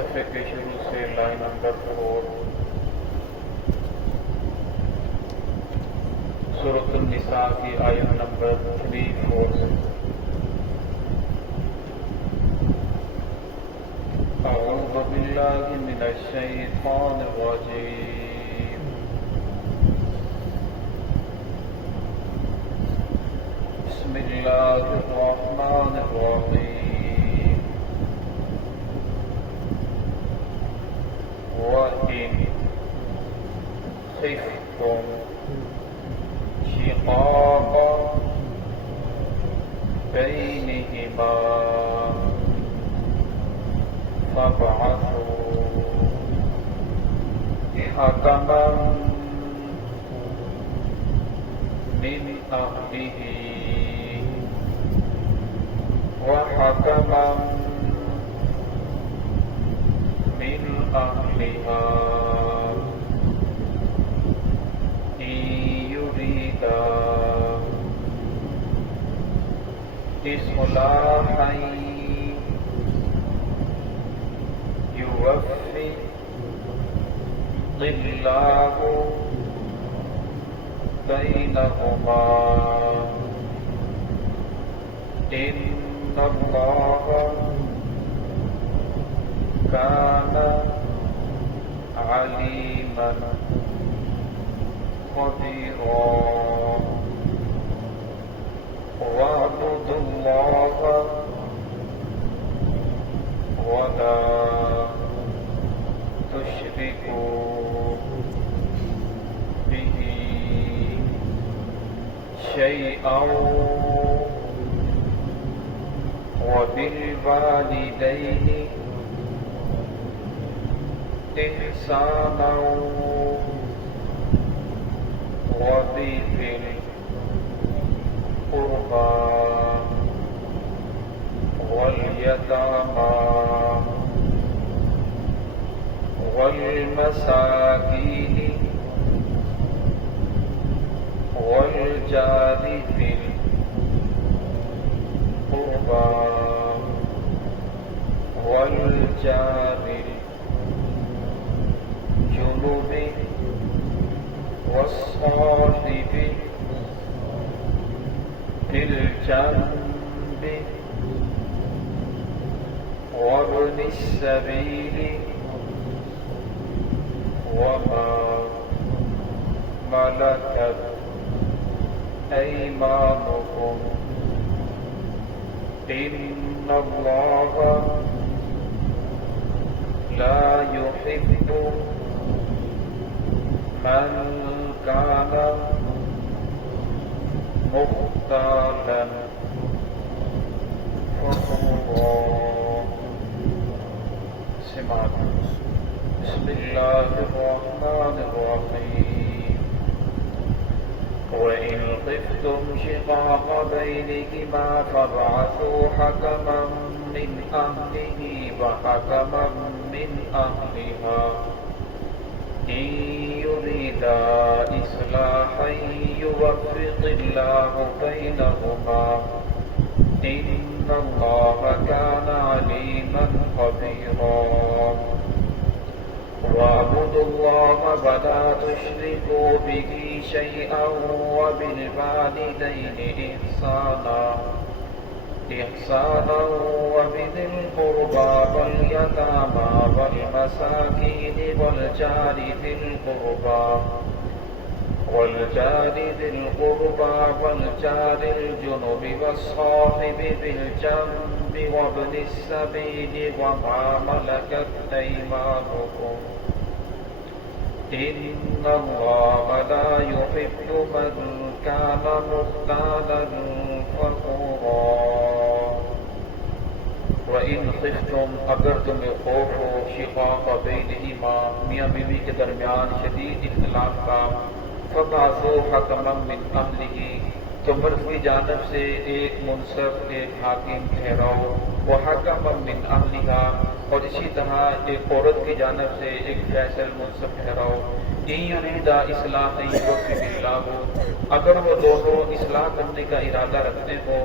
صفحے کے شروع سے لائن نمبر 4 سورۃ النساء کی آیت نمبر 3-4 سے۔ اعوذ باللہ من الشیطان الرجیم، بسم اللہ الرحمن الرحیم، وَإِنْ خِفْتُمْ شِقَاقَ بَيْنِهِمَا فَابْعَثُوا حَكَمًا مِّنْ أَهْلِهِ وَحَكَمًا مِّنْ أَهْلِهَا إِن يُرِيدَا إِصْلَاحًا يُوَفِّقِ اللَّهُ بَيْنَهُمَا إِنَّ اللَّهَ كَانَ عَلِيمًا خَبِيرًا۔ وَاعْبُدُوا اللَّهَ وَلَا تُشْرِكُوا بِهِ شَيْئًا وَبِالْوَالِدَيْنِ إِحْسَانًا وَبِذِي الْقُرْبَى وَالْيَتَامَى وَالْمَسَاكِينِ وَالْجَارِ ذِي الْقُرْبَى وَالْجَارِ الْجُنُبِ وَالصَّاحِبِ بِالْجَنبِ وَابْنِ السَّبِيلِ وَمَا مَلَكَتْ أَيْمَانُكُمْ إِنَّ اللَّهَ لَا يُحِبُّ مَنْ كَانَ مُخْتَالًا فَخُورًا۔ سماعت۔ بسم اللہ الرحمن الرحیم، وَإِنْ خِفْتُمْ شِقَاقَ بَيْنِهِمَا فَابْعَثُوا حَكَمًا مِّنْ أَهْلِهِ وَحَكَمًا مِّنْ أَهْلِهَا إِن يُرِيدَا إِصْلَاحًا يُوَفِّقِ اللَّهُ بَيْنَهُمَا إِنَّ اللَّهَ كَانَ عَلِيمًا خَبِيرًا۔ وَاعْبُدُوا اللَّهَ وَلَا تُشْرِكُوا بِهِ شَيْئًا وَبِالْوَالِدَيْنِ إِحْسَانًا وَبِذِي الْقُرْبَى وَالْيَتَامَى وَالْمَسَاكِينِ وَالْجَارِ ذِي الْقُرْبَى وَالْجَارِ الْجُنُبِ وَالصَّاحِبِ بِالْجَنبِ وَابْنِ السَّبِيلِ وَمَا مَلَكَتْ أَيْمَانُكُمْ إِنَّ اللَّهَ لَا يُحِبُّ مَنْ كَانَ مُخْتَالًا فَخُورًا۔ وَإِنْ خِفْتُمْ، اگر تمہیں خوف ہو، شقاق بینہما، میاں بیوی کے درمیان شدید اختلاف کا، فَابْعَثُوا حَكَمًا مِّنْ أَهْلِهِ، تو مرد کی جانب سے ایک منصف، ایک حاکم ٹھہراؤ، وَحَكَمًا مِّنْ أَهْلِهَا، اور اسی طرح ایک عورت کی جانب سے ایک فیصل منصف ٹھہراؤ، إِن يُرِيدَا إِصْلَاحًا يُوَفِّقِ اللَّهُ، اگر وہ دونوں اصلاح کرنے کا ارادہ رکھتے ہوں،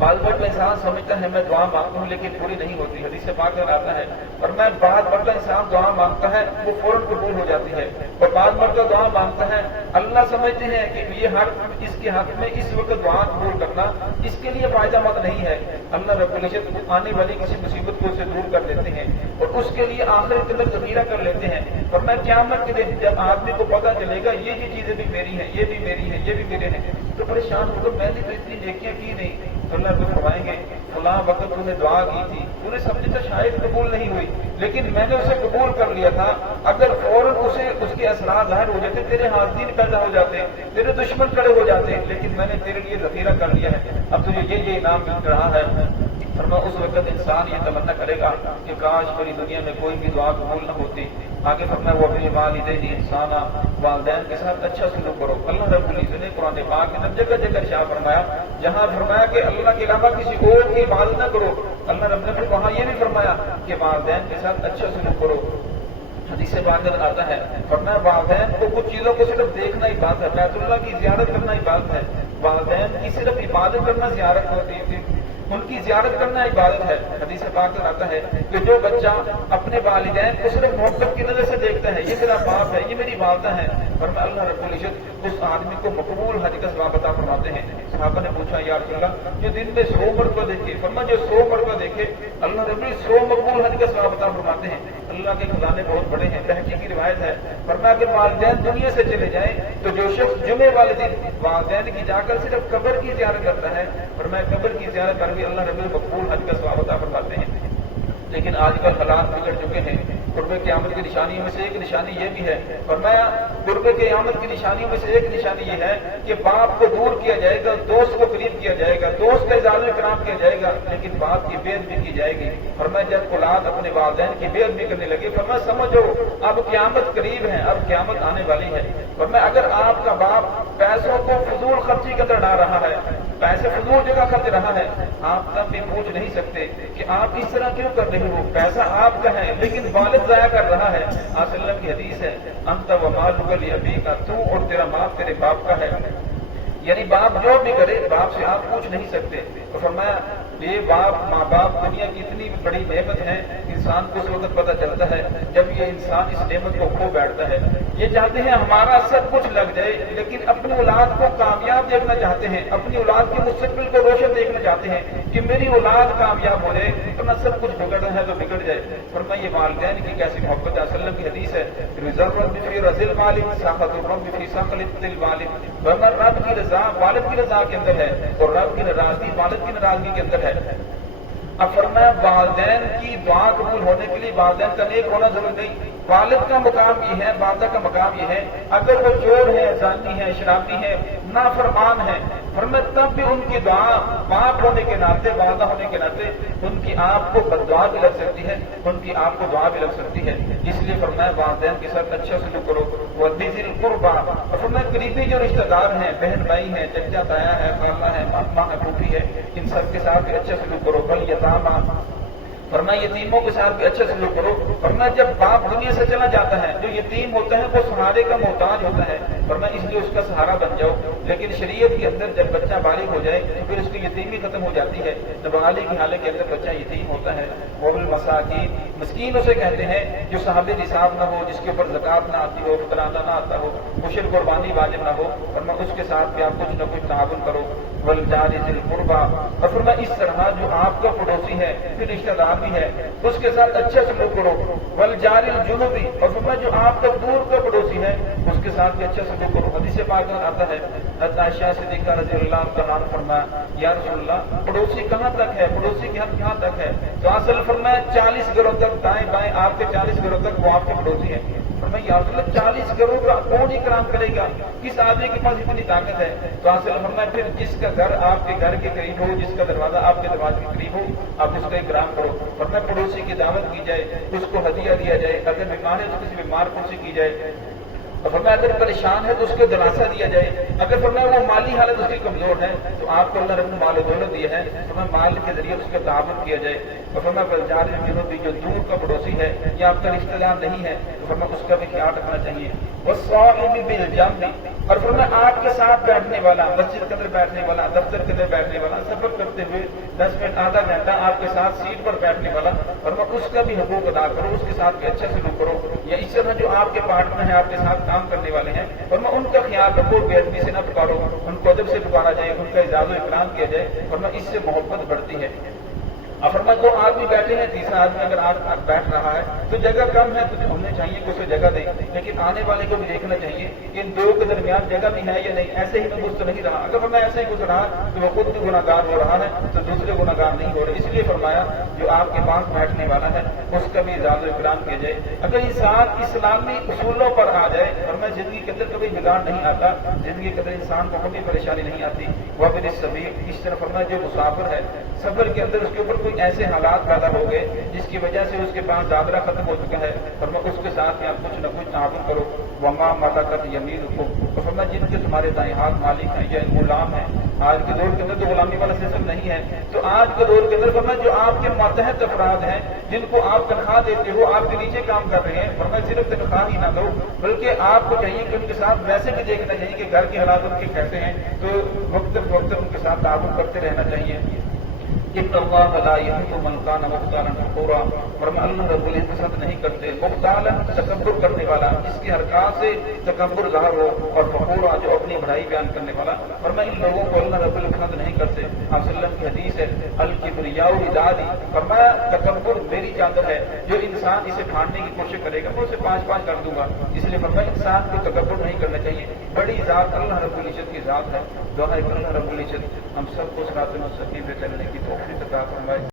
بعض وقت انسان سمجھتا ہے میں دعا مانگتا ہوں لیکن پوری نہیں ہوتی، حدیث پاک میں آتا ہے، اور میں بعض مرتبہ انسان دعا مانگتا ہے وہ فوراً قبول ہو جاتی ہے، اور بعض مرتبہ دعا مانگتا ہے اللہ سمجھتے ہیں کہ یہ اس کے حق میں اس وقت دعا قبول کرنا اس کے لیے فائدہ مند نہیں ہے، اللہ رب العزت آنے والی کسی مصیبت کو اسے دور کر دیتے ہیں اور اس کے لیے آخرت کے اندر ذخیرہ کر لیتے ہیں، اور میں قیامت کے دن جب آدمی کو پتہ چلے گا یہ چیزیں بھی میری ہیں، یہ بھی میری ہیں، یہ بھی میرے ہیں، تو پریشان ہوگا میں نے تو اتنی نیکیاں کی نہیں، تو اللہ کو فرمائیں گے فلاں وقت تم نے دعا کی تھی، تم نے سمجھا تھا شاید قبول نہیں ہوئی لیکن میں نے اسے قبول کر لیا تھا، اگر فوراً اس کے اثرات ظاہر ہو جاتے، تیرے حاسدین پیدا ہو جاتے، تیرے دشمن کھڑے ہو جاتے، لیکن میں نے تیرے لیے ذخیرہ کر لیا ہے، اب تجھے یہ انعام مل رہا ہے۔ فرمایا اس وقت انسان یہ تمنا کرے گا کہ کاش پوری دنیا میں کوئی بھی دعا قبول نہ ہوتی۔ آگے فرمایا وہ اپنے والدین انسان والدین کے ساتھ اچھا سلوک کرو۔ اللہ رب العزت نے قرآن پاک کے اندر جگہ جگہ ارشاد فرمایا، جہاں فرمایا کہ اللہ کے علاوہ کسی اور کی عبادت نہ کرو، اللہ رب نے پھر وہاں یہ بھی فرمایا کہ والدین کے ساتھ اچھا سلوک کرو۔ حدیث پاک میں آتا ہے فرمایا والدین کو کچھ چیزوں کو صرف دیکھنا عبادت ہے، بیت اللہ کی زیارت کرنا عبادت ہے، والدین کی صرف عبادت کرنا زیارت ہوتی ہے، ان کی زیارت کرنا عبادت ہے۔ حدیث پاک میں آتا ہے کہ جو بچہ اپنے والدین کو صرف محبت کی نظر سے دیکھتا ہے، یہ میرا باپ ہے، یہ میری والدہ ہے، فرمایا اللہ رب العزت اس آدمی کو مقبول حج کا ثواب عطا فرماتے ہیں۔ صحابہ نے پوچھا یا رسول اللہ جو دن میں 100 مرتبہ دیکھے، فرمایا جو 100 مرتبہ دیکھے اللہ رب العزت 100 مقبول حج کا ثواب عطا فرماتے ہیں۔ اللہ کے خزانے بہت بڑے ہیں، بہقی کی روایت ہے، فرمایا اگر والدین دنیا سے چلے جائیں تو جو شخص جمعے والے دن والدین کی جا کر صرف قبر کی زیارت کرتا ہے، فرمایا قبر کی زیارت کر کے اللہ رب العزت مقبول حج کا ثواب عطا فرماتے ہیں۔ لیکن آج کل حالات بگڑ چکے ہیں۔ قرب قیامت کی نشانیوں میں سے ایک نشانی یہ بھی ہے، فرمایا قرب قیامت کی نشانیوں میں سے ایک نشانی یہ ہے کہ باپ کو دور کیا جائے گا، دوست کو قریب کیا جائے گا، دوست کا اظہار کرام کیا جائے گا، لیکن باپ کی بے ادبی کی جائے گی۔ فرمایا جب اولاد اپنے والدین کی بے ادبی کرنے لگے، فرمایا سمجھو اب قیامت قریب ہے، اب قیامت آنے والی ہے۔ فرمایا اگر آپ کا باپ پیسوں کو فضول خرچی کے اندر ڈال رہا ہے، پیسے فضول جگہ خرچ رہا ہے، آپ تب بھی پوچھ نہیں سکتے کہ آپ اس طرح کیوں کر رہے ہو، پیسہ آپ کا ہے لیکن والد ضائع کر رہا ہے۔ آج اللہ کی حدیث ہے انت ومالک لابیک، تو اور تیرا مال تیرے باپ کا ہے، یعنی باپ جو بھی کرے باپ سے آپ پوچھ نہیں سکتے۔ تو فرمایا یہ ماں باپ دنیا کی اتنی بڑی نعمت ہے، انسان کو اس وقت پتہ چلتا ہے جب یہ انسان اس نعمت کو کھو بیٹھتا ہے۔ یہ چاہتے ہیں ہمارا سب کچھ لگ جائے لیکن اپنی اولاد کو کامیاب دیکھنا چاہتے ہیں، اپنی اولاد کے مستقبل کو روشن دیکھنا چاہتے ہیں کہ میری اولاد کامیاب ہو جائے، ورنہ سب کچھ بگڑنا ہے تو بگڑ جائے۔ فرمایا یہ والدین کی کیسی محبت ہے۔ وسلم کی حدیث ہے رضا الوالد سخط الرب فی سخط الوالد، ورنہ رب کی رضا والد کی رضا کے اندر ہے اور رب کی ناراضگی والد کی ناراضگی کے اندر ہے۔ اب فرمایا والدین کی دعا قبول ہونے کے لیے والدین کا نیک ہونا ضروری نہیں، والد کا مقام یہ ہے، والدہ کا مقام یہ ہے اگر وہ چور ہے، زانی ہے، شرابی ہے، نافرمان ہے، فرمایا تب بھی ان کی دعا باپ ہونے کے ناطے، والدہ ہونے کے ناطے ان کی آپ کو بددعا بھی لگ سکتی ہے، ان کی آپ کو دعا بھی لگ سکتی ہے، اس لیے فرمایا والدین کے ساتھ اچھا سلوک کرو۔ وَذِي الْقُرْبَىٰ، اور فرمایا قریبی جو رشتہ دار ہیں، بہن بھائی ہیں، چچا تایا ہے، خالہ ہے، ماں ہے، پھوپھی ہے، ان سب کے ساتھ بھی اچھا سلوک کرو۔ وَالْيَتَامَىٰ، فرمایا یتیموں کے ساتھ بھی اچھا سلوک کرو۔ فرمایا جب باپ دنیا سے چلا جاتا ہے جو یتیم ہوتا ہے وہ سہارے کا محتاج ہوتا ہے، فرمایا اس لیے اس کا سہارا بن جاؤ، لیکن شریعت کے اندر جب بچہ بالغ ہو جائے تو پھر اس کی یتیمی ختم ہو جاتی ہے۔ نابالغ کی حالت کے اندر بچہ یتیم ہوتا ہے۔ والمساکین، مسکین اسے کہتے ہیں جو صاحب نصاب نہ ہو، جس کے اوپر زکوٰۃ نہ آتی ہو، فطرانہ نہ آتا ہو، مشر قربانی واجب نہ ہو، فرمایا اس کے ساتھ بھی آپ کچھ نہ کچھ تعاون کرو۔ والجار ذی القربیٰ، اور فرمایا اس طرح جو آپ کا پڑوسی ہے پھر رشتہ دار بھی ہے اس کے ساتھ اچھا سلوک کرو۔ والجار الجنوبی، اور فرمایا جو آپ کا دور کا پڑوسی ہے اس کے ساتھ بھی اچھا سلوک کرو۔ حدیث پاک میں آتا ہے حضرت عائشہ صدیقہ رضی اللہ عنہا نے فرمایا یا رسول اللہ پڑوسی کہاں تک ہے، پڑوسی کے حق کہاں تک ہے؟ تو اصل فرمایا 40 گھروں تک، دائیں بائیں آپ کے 40 گھروں تک وہ آپ کے پڑوسی ہیں۔ فرمایا یا رسول اللہ 40 گھروں کا کون اکرام کرے گا، کس آدمی کے پاس اتنی طاقت ہے؟ تو اصل فرمایا پھر جس کا گھر آپ کے گھر کے قریب ہو، جس کا دروازہ آپ کے دروازے کے قریب ہو آپ اس کا اکرام کرو۔ فرمایا پڑوسی کی دعوت کی جائے، اس کو ہدیہ دیا جائے، اگر بیمار ہے تو کسی بیمار پڑوسی کی جائے، اور فرمایا اگر پریشان ہے تو اس کو دلاسا دیا جائے، اگر فرمایا وہ مالی حالت اس کی کمزور ہے تو آپ کو اللہ رب نے مال و دولت دیا ہے، فرمایا مال کے ذریعے اس کا تعاون کیا جائے۔ اور فرمایا والجار الجنوبی، جو دور کا پڑوسی ہے یا آپ کا رشتہ دار نہیں ہے تو فرمایا اس کا بھی خیال رکھنا چاہیے۔ والصاحب بالجنب، اور فرمایا آپ کے ساتھ بیٹھنے والا، مسجد کے اندر بیٹھنے والا، دفتر کے اندر بیٹھنے والا، سفر کرتے ہوئے 10 منٹ آدھا گھنٹہ آپ کے ساتھ سیٹ پر بیٹھنے والا، فرمایا اس کا بھی حقوق ادا کرو، اس کے ساتھ بھی اچھا سلوک کرو، یا اس طرح جو آپ کے پارٹنر ہیں، آپ کے ساتھ کام کرنے والے ہیں، فرمایا ان کا خیال رکھو، بے ادبی سے نہ پکارو، ان کو ادب سے پکارا جائے، ان کا اعزاز و اکرام کیا جائے، فرمایا اس سے محبت بڑھتی ہے۔ اب فرمایا دو آدمی بیٹھے ہیں، تیسرا آدمی اگر آپ بیٹھ رہا ہے تو جگہ کم ہے تو ہمیں چاہیے کہ اسے جگہ دیں، لیکن آنے والے کو بھی دیکھنا چاہیے کہ ان دو کے درمیان جگہ بھی ہے یا نہیں، ایسے ہی میں گھس تو نہیں رہا، اگر فرمایا ایسے ہی گھس رہا تو وہ خود بھی گناہ گار ہو رہا ہے تو دوسرے گناہ گار نہیں ہو رہے، اس لیے فرمایا جو آپ کے پاس بیٹھنے والا ہے اس کا بھی اعزاز و اکرام کیا جائے۔ اگر انسان اسلامی اصولوں پر آ جائے، فرمایا زندگی کے اندر کبھی بگاڑ نہیں آتا، زندگی کے اندر انسان کو کبھی پریشانی نہیں آتی۔ وہ پھر اس اس طرح فرمایا جو مسافر ہے، سفر کے اندر اس کے اوپر کوئی ایسے حالات پیدا ہو گئے جس کی وجہ سے اس کے پاس دادرا ختم ہو چکا ہے، فرمایا اس کے ساتھ آپ کچھ نہ کچھ تعاون کرو۔ وما ملکت یمینکم، تو فرمایا جن کے تمہارے دائیں ہاتھ مالک ہیں یا غلام ہیں، آج کے دور کے اندر تو غلامی والا سسٹم نہیں ہے، تو آج کے دور کے اندر فرمایا جو آپ کے ماتحت افراد ہیں جن کو آپ تنخواہ دیتے ہو، آپ کے نیچے کام کر رہے ہیں، فرمایا صرف تنخواہ ہی نہ دو بلکہ آپ کو چاہیے کہ ان کے ساتھ ویسے بھی دیکھنا چاہیے کہ گھر کے حالات ان کے کیسے ہیں، تو وقت وقت ان کے ساتھ تعاون کرتے رہنا چاہیے۔ ان اللہ لا یحب من کان مختالا فخورا، فرمایا اللہ رب العزت پسند نہیں کرتے مختالا تکبر کرنے والا، جس کی حرکات سے تکبر ظاہر ہو، اور فخورا جو اپنی بڑائی بیان کرنے والا، فرمایا ان لوگوں کو اللہ رب العزت پسند نہیں کرتے۔ آپ صلی اللہ علیہ وسلم کی حدیث ہے الکبریاء ردادی، فرمایا تکبر میری چادر ہے، جو انسان اسے پھاڑنے کی کوشش کرے گا میں اسے 5 کر دوں گا، اس لیے فرمایا انسان کو تکبر نہیں کرنا چاہیے، بڑی ذات اللہ رب العزت کی ذات ہے۔ دعا ہے کہ اللہ رب العزت ہم سب کو صراط مستقیم پہ چلنے کی توفیق عطا فرمائے۔